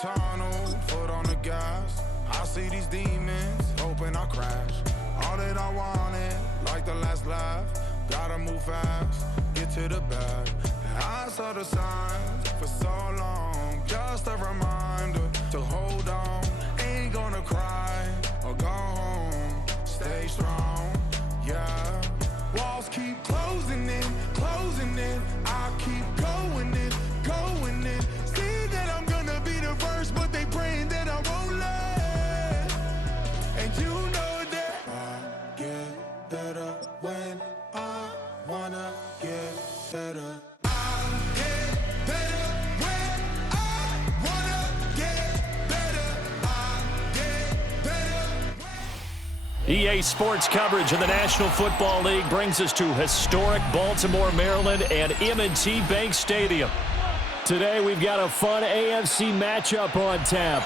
tunnel, foot on the gas. I see these demons, hoping I crash. All that I wanted, like the last laugh. Gotta move fast, get to the bag. I saw the signs for so long. Just a reminder to hold on. Ain't gonna cry or go home. Stay strong, yeah. Walls keep closing in, closing in. I keep going in, going in. See that I'm gonna be the first, but they praying that I won't let. And you know that I get better when I wanna get better. I get better when I wanna get better. I get better. EA Sports coverage of the National Football League brings us to historic Baltimore, Maryland and M&T Bank Stadium. Today we've got a fun AFC matchup on tap,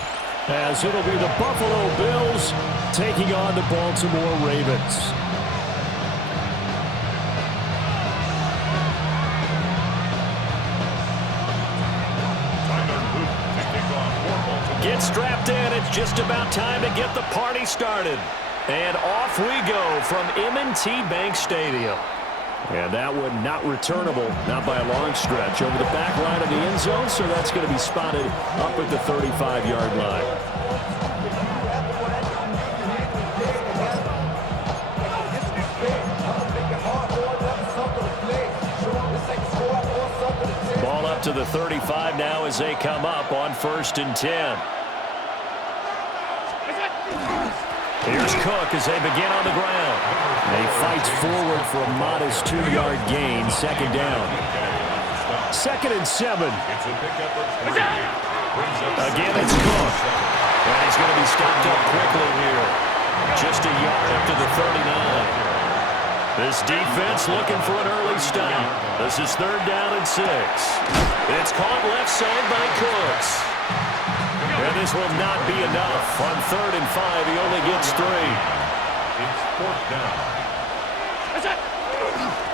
as it'll be the Buffalo Bills taking on the Baltimore Ravens. Get strapped in. It's just about time to get the party started. And off we go from M&T Bank Stadium. And that one not returnable, not by a long stretch, over the back line of the end zone, so that's going to be spotted up at the 35-yard line. Ball up to the 35 now as they come up on 1st and 10. Here's Cook as they begin on the ground. He fights forward for a modest 2-yard gain, 2nd down. 2nd and 7. Again, it's Cook. And he's going to be stopped up quickly here. Just a yard up to the 39. This defense looking for an early stop. This is 3rd down and 6. It's caught left side by Cooks. And this will not be enough. On 3rd and 5, he only gets 3. It's 4th down.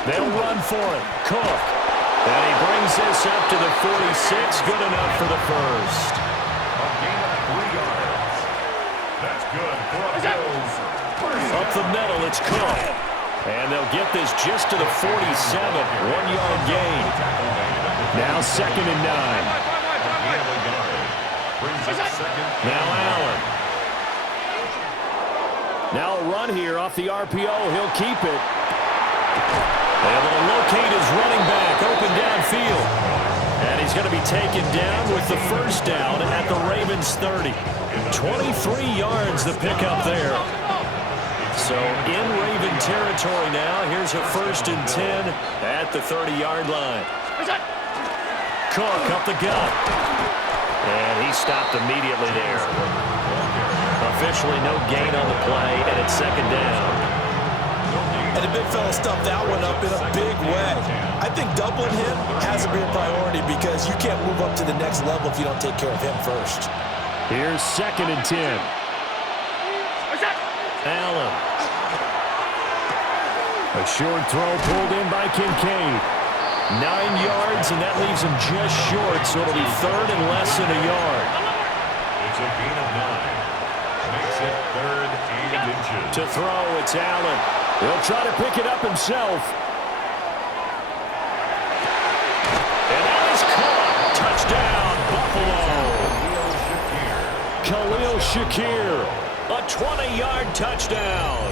They'll run for it. Cook. And he brings this up to the 46. Good enough for the first. A gain of 3 yards. That's good for a Bills. Up the middle, it's Cook. And they'll get this just to the 47. 1-yard gain. Now 2nd and 9. Now Allen. Now a run here off the RPO. He'll keep it. Able to locate his running back open downfield. And he's going to be taken down with the 1st down at the Ravens 30. 23 yards the pickup there. So in Raven territory now. Here's a 1st and 10 at the 30-yard line. Cook up the gut. And he stopped immediately there. Officially no gain on the play, and it's 2nd down. And the big fella stuffed that one up in a big way. I think doubling him has to be a priority because you can't move up to the next level if you don't take care of him first. Here's 2nd and 10. Allen. A short throw pulled in by Kincaid. 9 yards, and that leaves him just short, so it'll be 3rd and less than a yard. It's a gain of 9. Makes it 3rd and inches. To throw, it's Allen. He'll try to pick it up himself. And that is caught. Touchdown, Buffalo. Khalil Shakir, a 20-yard touchdown.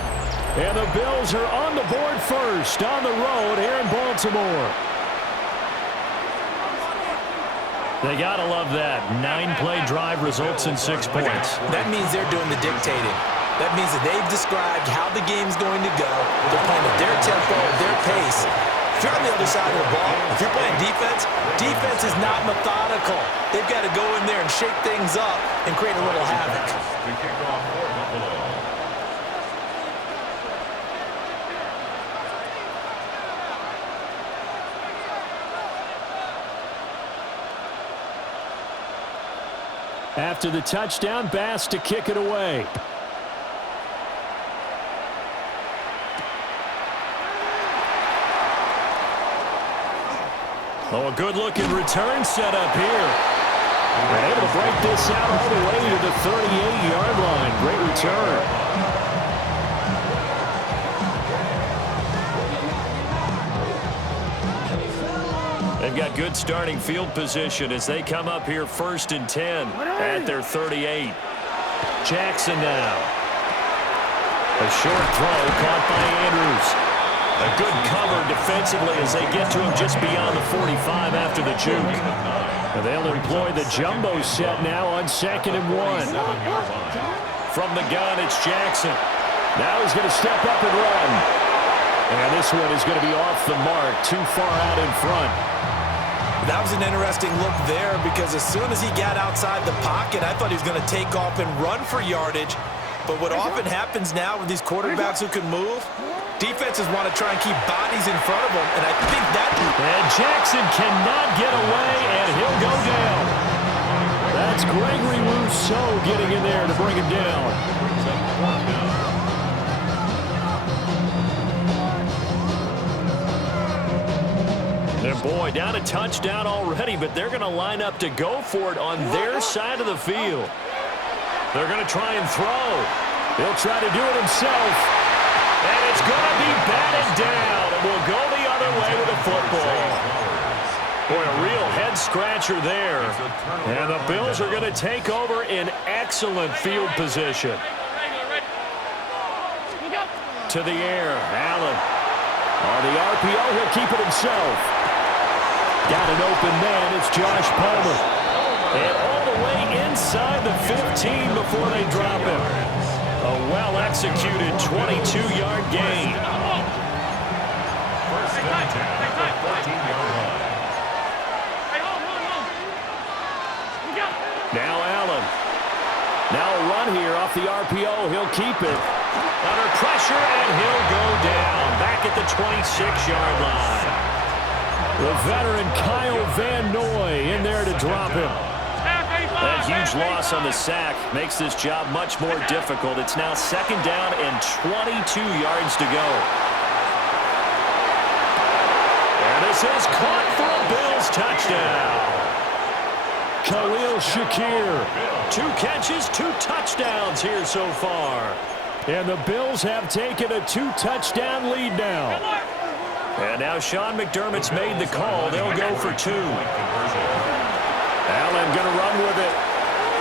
And the Bills are on the board first on the road here in Baltimore. They got to love that. 9-play drive results in 6 points. That means they're doing the dictating. That means that they've described how the game's going to go. They're playing at their tempo, their pace. If you're on the other side of the ball, if you're playing defense, defense is not methodical. They've got to go in there and shake things up and create a little havoc. The kickoff for Buffalo. After the touchdown, Bass to kick it away. Oh, a good-looking return set up here. They're able to break this out all the way to the 38-yard line. Great return. They've got good starting field position as they come up here 1st and 10 at their 38. Jackson now. A short throw caught by Andrews. A good cover defensively as they get to him just beyond the 45 after the juke. And they'll employ the jumbo set now on 2nd and 1. From the gun, it's Jackson. Now he's going to step up and run. And this one is going to be off the mark, too far out in front. That was an interesting look there because as soon as he got outside the pocket, I thought he was going to take off and run for yardage. But what often happens now with these quarterbacks who can move, defenses want to try and keep bodies in front of them, and I think that... And Jackson cannot get away, and he'll go down. That's Gregory Rousseau getting in there to bring him down. And boy, down a touchdown already, but they're going to line up to go for it on their side of the field. They're going to try and throw. He'll try to do it himself. And it's going to be batted down. And we'll go the other way with the football. Boy, a real head-scratcher there. And the Bills are going to take over in excellent field position. To the air, Allen. On the RPO, he'll keep it himself. Got an open man, it's Josh Palmer. And all the way inside the 15 before they drop him. A well-executed 22-yard gain. First and 10 at the 14-yard line. Now Allen. Now a run here off the RPO. He'll keep it. Under pressure, and he'll go down. Back at the 26-yard line. The veteran Kyle Van Noy in there to drop him. That huge loss on the sack makes this job much more difficult. It's now 2nd down and 22 yards to go. And this is caught for a Bills touchdown. Khalil Shakir. 2 catches, 2 touchdowns here so far. And the Bills have taken a 2-touchdown lead now. And now Sean McDermott's made the call. They'll go for 2. Allen going to run with it.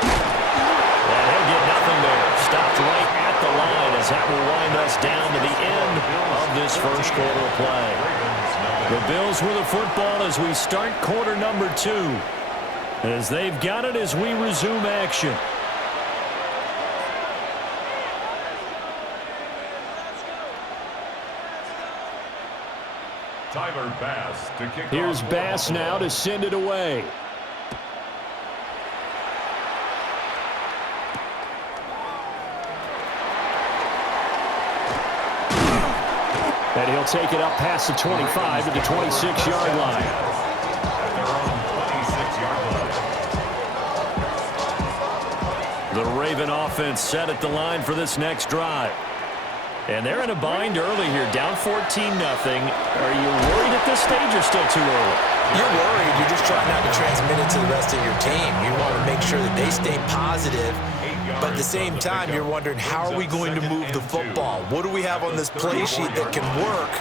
And he'll get nothing there. Stopped right at the line as that will wind us down to the end of this first quarter play. The Bills with the football as we start quarter number 2. As they've got it as we resume action. Tyler Bass to kick Here's off. Bass now to send it away. And he'll take it up past the 25 to the 26-yard line. At their own 26-yard line. The Raven offense set at the line for this next drive. And they're in a bind early here, down 14-0. Are you worried at this stage or still too early? You're worried. You're just trying not to transmit it to the rest of your team. You want to make sure that they stay positive. But at the same time, you're wondering, how are we going to move the football? What do we have on this play sheet that can work?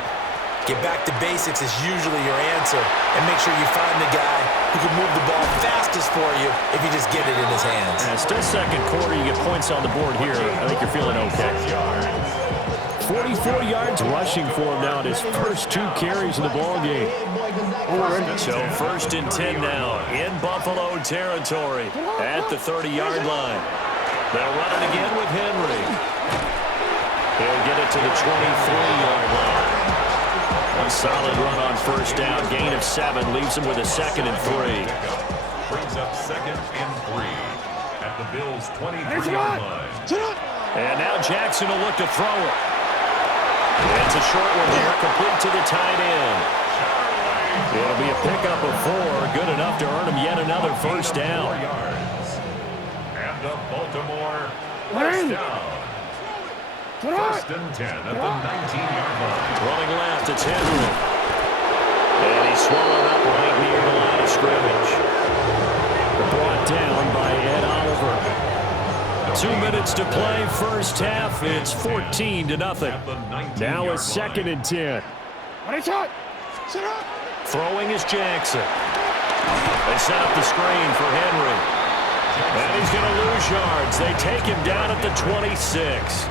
Get back to basics is usually your answer. And make sure you find the guy who can move the ball fastest for you if you just get it in his hands. Still second quarter, you get points on the board here. I think you're feeling okay. 44 yards rushing for him now in his first 2 carries in the ballgame. So 1st and 10 now in Buffalo territory at the 30-yard line. They'll run it again with Henry. He'll get it to the 23-yard line. A solid run on 1st down, gain of 7, leaves him with a 2nd and 3. Brings up 2nd and 3 at the Bills' 23-yard line. And now Jackson will look to throw it. It's a short one here, complete to the tight end. It'll be a pickup of 4, good enough to earn him yet another 1st down. And the Baltimore first down. 1st and 10 at the 19-yard line. Running left, it's Henry. And he's swallowed up right near the line of scrimmage. Brought brought down by Ed Oliver. 2 minutes to play, first half. It's 14-0. Now a 2nd and 10. Throwing is Jackson. They set up the screen for Henry. And he's going to lose yards. They take him down at the 26.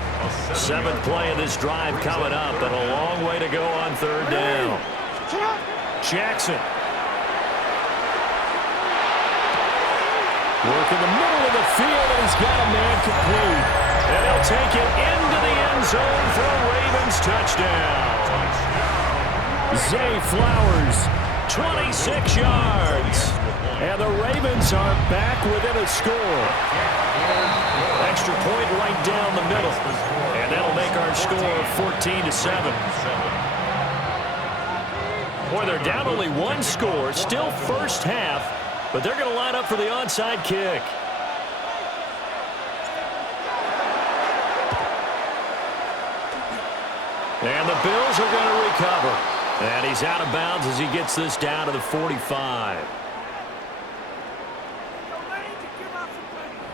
7th play of this drive coming up, and a long way to go on 3rd down. Jackson. Work in the middle of the field, and he's got a man complete. And he'll take it into the end zone for a Ravens touchdown. Zay Flowers, 26 yards. And the Ravens are back within a score. Extra point right down the middle. And that'll make our score 14-7. Boy, they're down only 1 score, still first half, but they're going to line up for the onside kick. And the Bills are going to recover. And he's out of bounds as he gets this down to the 45.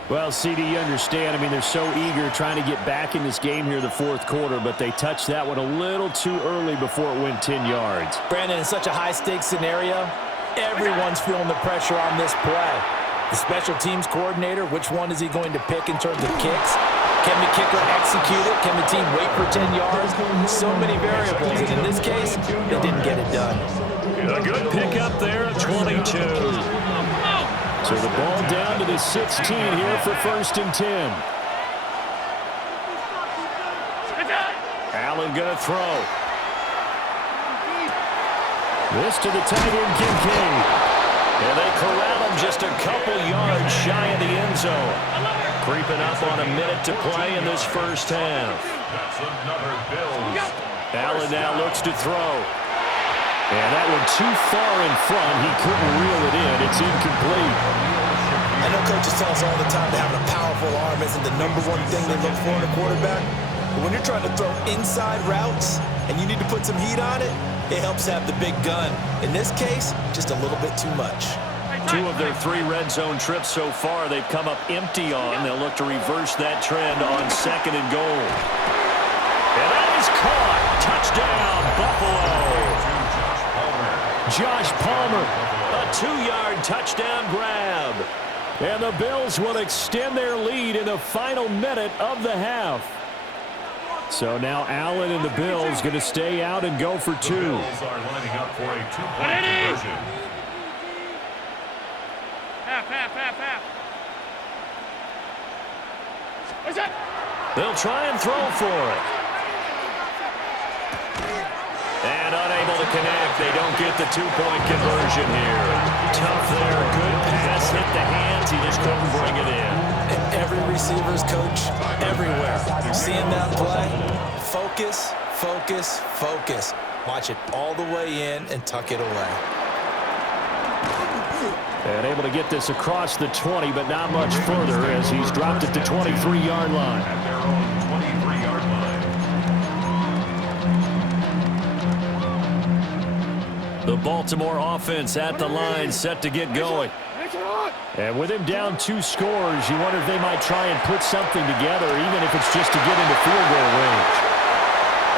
Well, CD, you understand. I mean, they're so eager trying to get back in this game here in the 4th quarter, but they touched that one a little too early before it went 10 yards. Brandon, in such a high-stakes scenario, everyone's feeling the pressure on this play. The special teams coordinator, which one is he going to pick in terms of kicks? Can the kicker execute it? Can the team wait for 10 yards? So many variables, and in this case, they didn't get it done. A good pickup there at 22. So the ball down to the 16 here for 1st and 10. Allen going to throw. This to the tight end, Kincaid. And they corral him just a couple yards shy of the end zone. Creeping up on a minute to play in this first half. Allen now looks to throw. And that one too far in front. He couldn't reel it in. It's incomplete. I know coaches tell us all the time that having a powerful arm isn't the #1 thing they look for in a quarterback. But when you're trying to throw inside routes and you need to put some heat on it, it helps have the big gun. In this case, just a little bit too much. 2 of their 3 red zone trips so far they've come up empty on. They'll look to reverse that trend on 2nd and goal. And that is caught. Touchdown, Buffalo. Josh Palmer, a 2-yard touchdown grab. And the Bills will extend their lead in the final minute of the half. So now Allen and the Bills going to stay out and go for 2. The Bills are lining up for a 2-point conversion. Half. What's that? They'll try and throw for it. And unable to connect. They don't get the 2-point conversion here. Tough there. Good pass. Hit the hands. He just couldn't bring it in. And every receiver's coach everywhere. Seeing that play, focus, focus, focus. Watch it all the way in and tuck it away. And able to get this across the 20, but not much further as he's dropped at the 23-yard line. At their own 23-yard line. The Baltimore offense at the line, set to get going. And with him down 2 scores, you wonder if they might try and put something together, even if it's just to get into field goal range.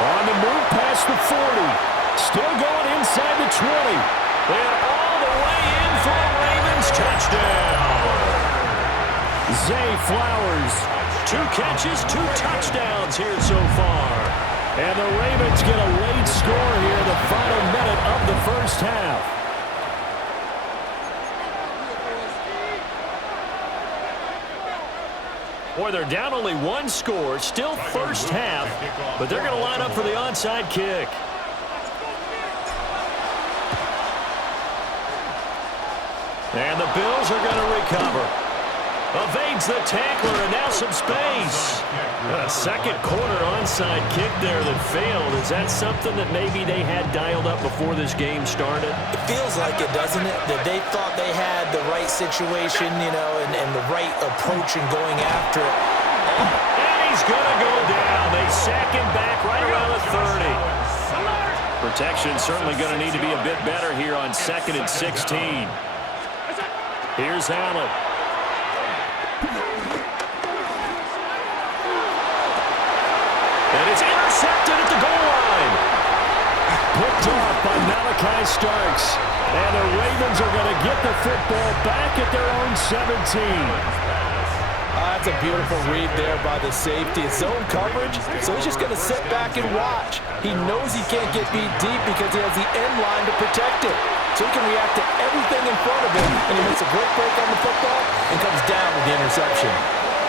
On the move past the 40. Still going inside the 20. And all the way in for a Ravens touchdown. Zay Flowers. 2 catches, 2 touchdowns here so far. And the Ravens get a late score here in the final minute of the first half. Boy, they're down only 1 score, still first half, but they're going to line up for the onside kick. And the Bills are going to recover. Evades the tackler, and now some space. A second quarter onside kick there that failed. Is that something that maybe they had dialed up before this game started? It feels like it, doesn't it? That they thought they had the right situation, you know, and the right approach in going after it. And he's going to go down. They sack him back right around the 30. Protection certainly going to need to be a bit better here on 2nd and 16. Here's Allen. And it's intercepted at the goal line. Picked off by Malachi Starks. And the Ravens are going to get the football back at their own 17. That's a beautiful read there by the safety. It's zone coverage, so he's just going to sit back and watch. He knows he can't get beat deep because he has the end line to protect it. So he can react to everything in front of him, and he makes a great break on the football and comes down with the interception.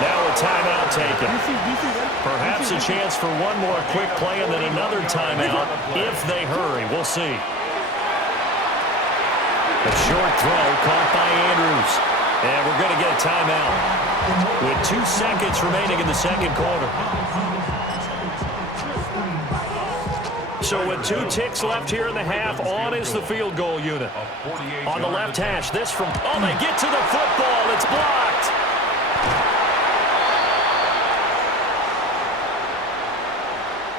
Now a timeout taken. Perhaps a chance for one more quick play and then another timeout if they hurry. We'll see. A short throw caught by Andrews. And we're going to get a timeout with 2 seconds remaining in the second quarter. So with 2 ticks left here in the half, on is the field goal unit. On the left hash, this from, oh, they get to the football. It's blocked.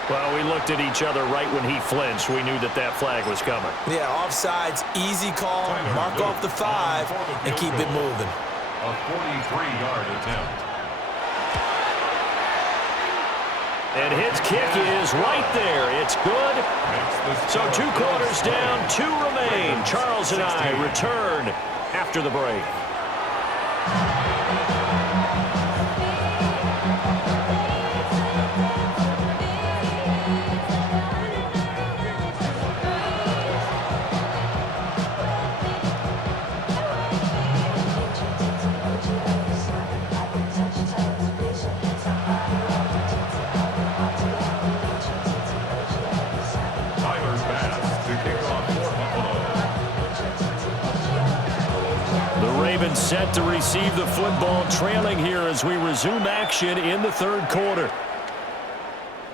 Well, we looked at each other right when he flinched. We knew that that flag was coming. Yeah, offsides, easy call, mark off the 5, and keep it moving. A 43-yard attempt. And his kick is right there. It's good. So 2 quarters down, 2 remain. Charles and I return after the break. Set to receive the football, trailing here as we resume action in the third quarter.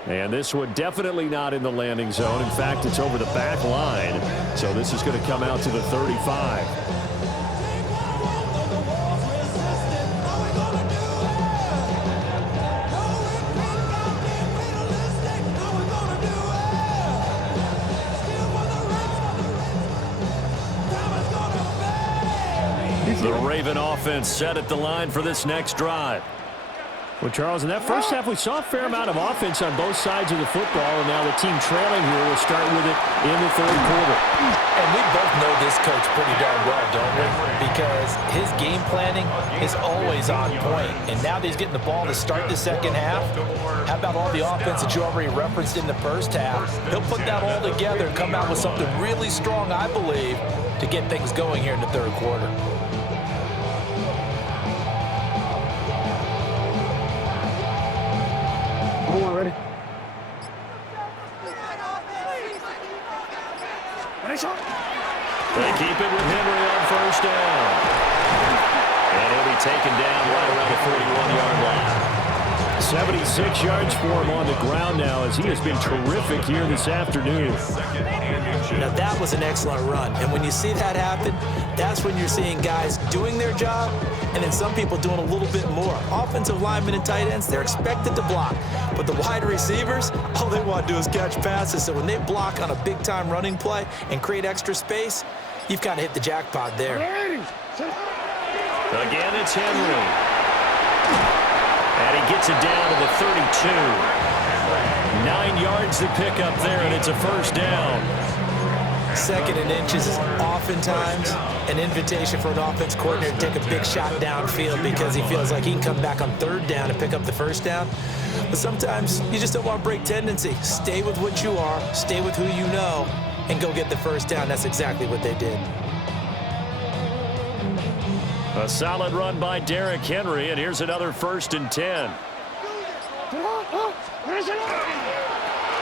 And this one definitely not in the landing zone. In fact, it's over the back line. So this is going to come out to the 35. The Raven offense set at the line for this next drive. Well, Charles, in that first half, we saw a fair amount of offense on both sides of the football, and now the team trailing here will start with it in the third quarter. And we both know this coach pretty darn well, don't we? Because his game planning is always on point, and now that he's getting the ball to start the second half, how about all the offense that you already referenced in the first half? He'll put that all together and come out with something really strong, I believe, to get things going here in the third quarter. Ready? They keep it with Henry on first down. And he'll be taken down right around the 41-yard line. 76 yards for him on the ground now as he has been terrific here this afternoon. Now that was an excellent run, and when you see that happen, that's when you're seeing guys doing their job and then some people doing a little bit more. Offensive linemen and tight ends, they're expected to block, but the wide receivers, all they want to do is catch passes. So when they block on a big-time running play and create extra space, you've kind of hit the jackpot there. Again, it's Henry. And he gets it down to the 32. 9 yards to pick up there, and it's a first down. Second and inches is oftentimes an invitation for an offense coordinator to take a big shot downfield because he feels like he can come back on third down and pick up the first down. But sometimes you just don't want to break tendency. Stay with what you are, stay with who you know, and go get the first down. That's exactly what they did. A solid run by Derrick Henry, and here's another 1st and 10.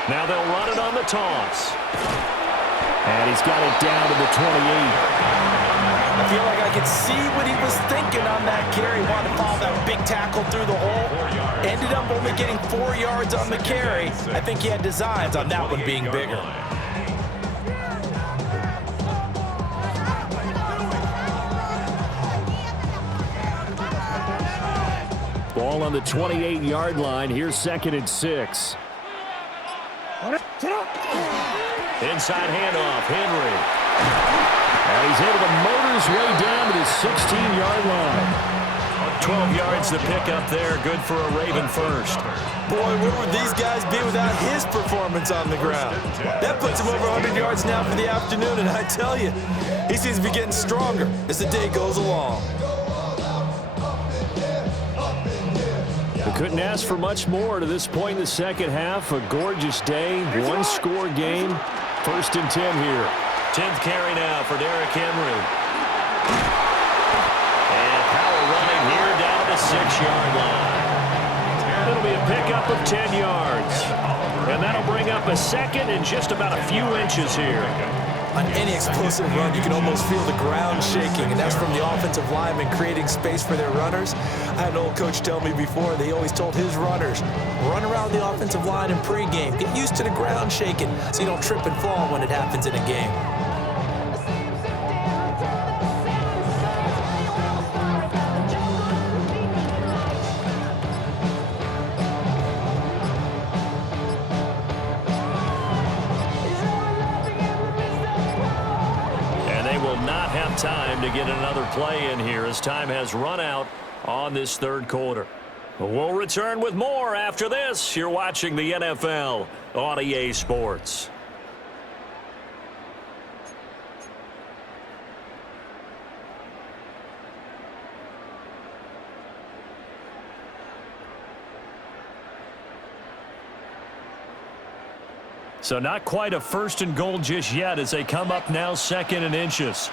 Now they'll run it on the toss. And he's got it down to the 28. I feel like I could see what he was thinking on that carry. Wanted to follow that big tackle through the hole. Ended up only getting 4 yards on the carry. I think he had designs on that one being bigger. Ball on the 28-yard line. Here's 2nd and 6. Inside handoff, Henry. And he's able to motor his way down to the 16-yard line. 12 yards to pick up there. Good for a Raven first. Boy, where would these guys be without his performance on the ground? That puts him over 100 yards now for the afternoon, and I tell you, he seems to be getting stronger as the day goes along. We couldn't ask for much more to this point in the second half. A gorgeous day, one-score game. 1st and 10 here. 10th carry now for Derrick Henry. And Powell running here down the 6-yard line. It'll be a pickup of 10 yards. And that'll bring up a second and just about a few inches here. On any explosive run, you can almost feel the ground shaking, and that's from the offensive linemen creating space for their runners. I had an old coach tell me before, they always told his runners, run around the offensive line in pregame. Get used to the ground shaking so you don't trip and fall when it happens in a game. Time to get another play in here as time has run out on this third quarter. We'll return with more after this. You're watching the NFL on EA Sports. So not quite a 1st and goal just yet as they come up now 2nd and inches.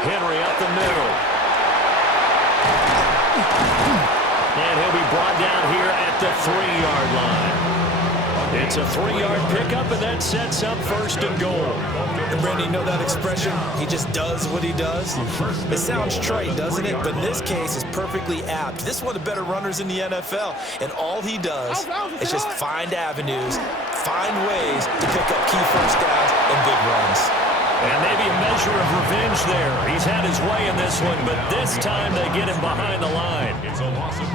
Henry up the middle. And he'll be brought down here at the 3-yard line. It's a 3-yard pickup, and that sets up 1st and goal. And Randy, you know that expression? He just does what he does? It sounds trite, doesn't it? But in this case, it's perfectly apt. This is one of the better runners in the NFL, and all he does is just find avenues, find ways to pick up key first downs and big runs. And maybe a measure of revenge there. He's had his way in this one, but this time they get him behind the line.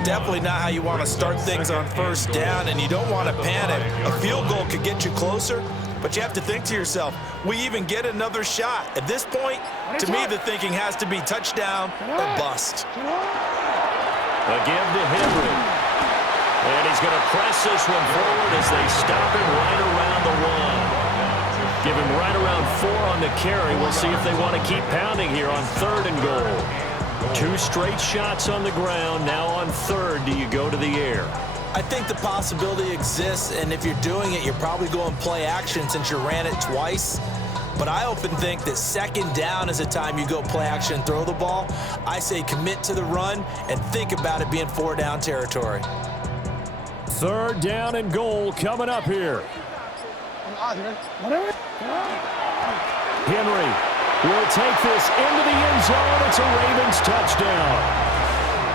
Definitely not how you want to start things on 1st down, and you don't want to panic. A field goal could get you closer, but you have to think to yourself, we even get another shot. At this point, to me, the thinking has to be touchdown or bust. A give to Henry. And he's going to press this one forward as they stop him right around the 1. Give him right around 4 on the carry. We'll see if they want to keep pounding here on 3rd and goal. 2 straight shots on the ground. Now on 3rd, do you go to the air? I think the possibility exists, and if you're doing it, you're probably going play action since you ran it twice. But I often think that 2nd down is the time you go play action and throw the ball. I say commit to the run and think about it being 4-down territory. 3rd down and goal coming up here. Henry will take this into the end zone. It's a Ravens touchdown.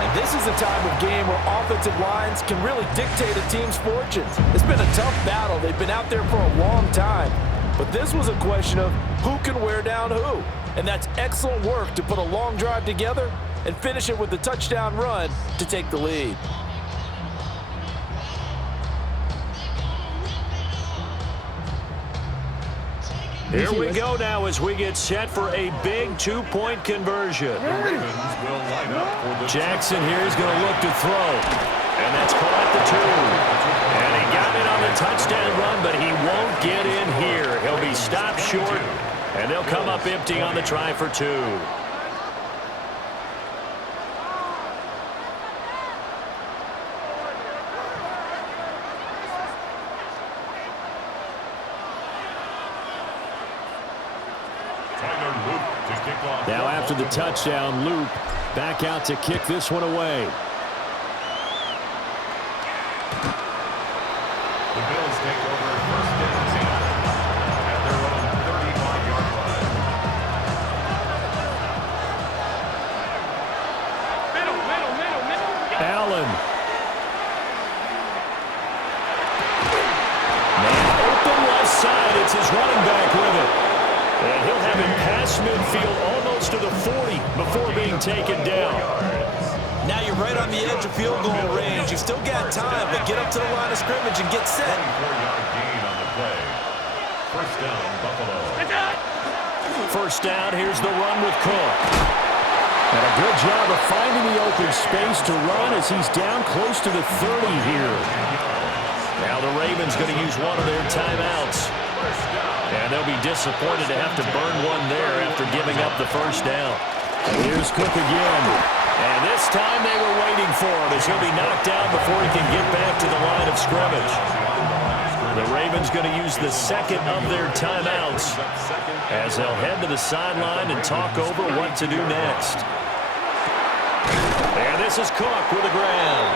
And this is the type of game where offensive lines can really dictate a team's fortunes. It's been a tough battle. They've been out there for a long time. But this was a question of who can wear down who. And that's excellent work to put a long drive together and finish it with a touchdown run to take the lead. Here we go now as we get set for a big 2-point conversion. Jackson here is going to look to throw. And that's caught at the 2. And he got it on the touchdown run, but he won't get in here. He'll be stopped short, and they'll come up empty on the try for 2. Now after the touchdown, Luke back out to kick this one away. The Bills take over 1st and 10 at their own 35-yard line. Middle. Allen. Man open left side. It's his running back with it. And he'll have him past midfield almost to the 40 before being taken down. Now you're right on the edge of field goal range. You've still got time, but get up to the line of scrimmage and get set. 4-yard gain on the play. 1st down, Buffalo. 1st down, here's the run with Cook. And a good job of finding the open space to run as he's down close to the 30 here. Now the Ravens going to use one of their timeouts. And they'll be disappointed to have to burn one there after giving up the first down. Here's Cook again. And this time they were waiting for him as he'll be knocked down before he can get back to the line of scrimmage. The Ravens going to use the second of their timeouts as they'll head to the sideline and talk over what to do next. And this is Cook with the ground.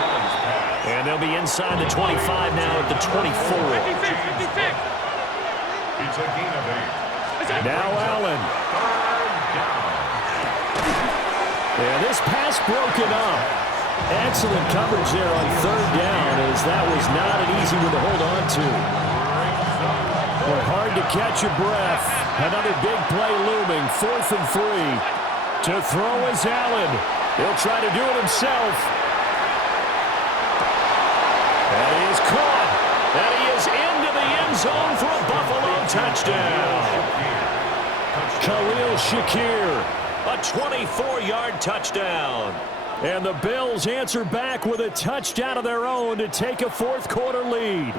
And they'll be inside the 25 now at the 24. 56, 56. It's a gain of 8. Now Allen. And this pass broken up. Excellent coverage there on third down as that was not an easy one to hold on to. Boy, hard to catch your breath. Another big play looming. 4th and 3. To throw is Allen. He'll try to do it himself. And he is caught. And he is into the end zone for a Buffalo touchdown. Khalil Shakir, a 24-yard touchdown. And the Bills answer back with a touchdown of their own to take a fourth-quarter lead.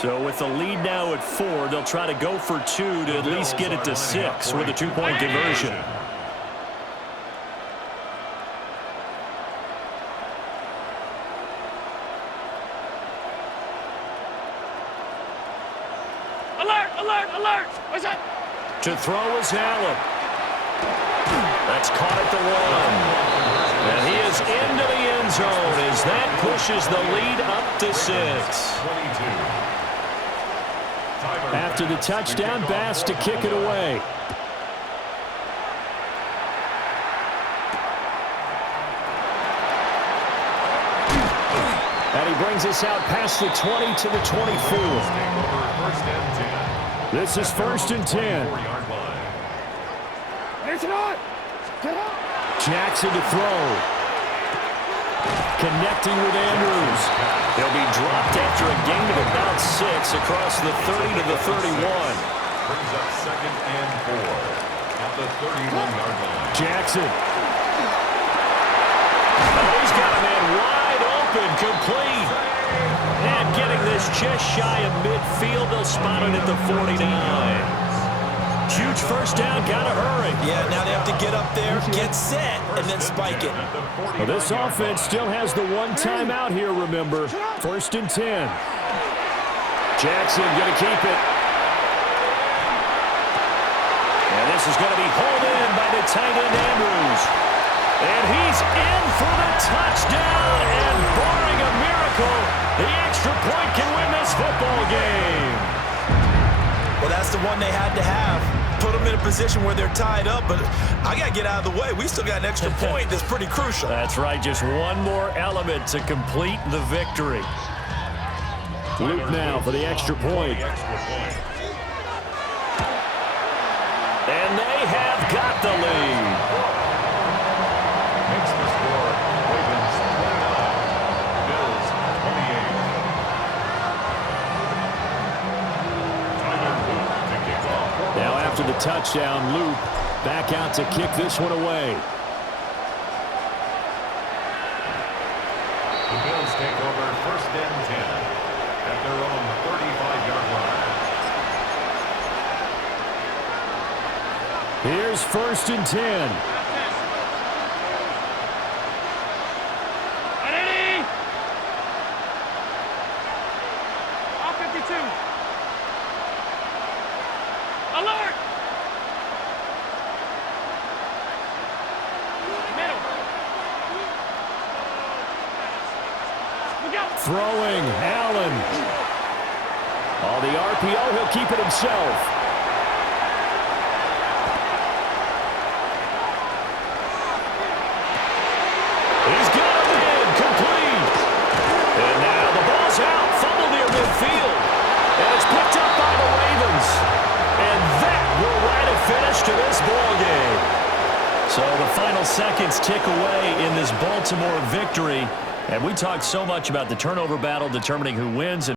So with the lead now at 4, they'll try to go for 2 to at least get it to 6 with a 2-point conversion. Alert, alert, alert. What's that? To throw is Allen. That's caught at the 1. And he is into the end zone as that pushes the lead up to 6. After the touchdown, Bass to kick it away. And he brings us out past the 20 to the 24. This is 1st and 10. Jackson to throw. Connecting with Andrews. He'll be dropped after a gain of about 6 across the 30 to the 31. Brings up 2nd and 4 at the 31-yard line. Jackson. Oh, he's got a man wide open, complete. And getting this just shy of midfield, they'll spot it at the 49. Huge first down, gotta hurry. Yeah, now they have to get up there, get set, and then spike it. Well, this offense still has the one timeout here, remember. 1st and 10. Jackson gonna keep it. And this is gonna be hauled in by the tight end Andrews. And he's in for the touchdown, and barring a miracle, the extra point can win this football game. Well, that's the one they had to have. Put them in a position where they're tied up, but I got to get out of the way. We still got an extra point that's pretty crucial. That's right, just one more element to complete the victory. Luke now for the extra point. And they have got the lead. Makes the score Ravens 29, Bills 28. Now after the touchdown, Luke back out to kick this one away. The Bills take over 1st and 10 at their own 35-yard line. Here's 1st and 10. Ready? All 52. Alert! Middle. Look out. Throwing, Allen. Oh, the RPO, he'll keep it himself. He's got him in, complete. And now the ball's out, fumble near midfield. And it's picked up by the Ravens. And that will write a finish to this ball game. So the final seconds tick away in this Baltimore victory. And we talked so much about the turnover battle determining who wins.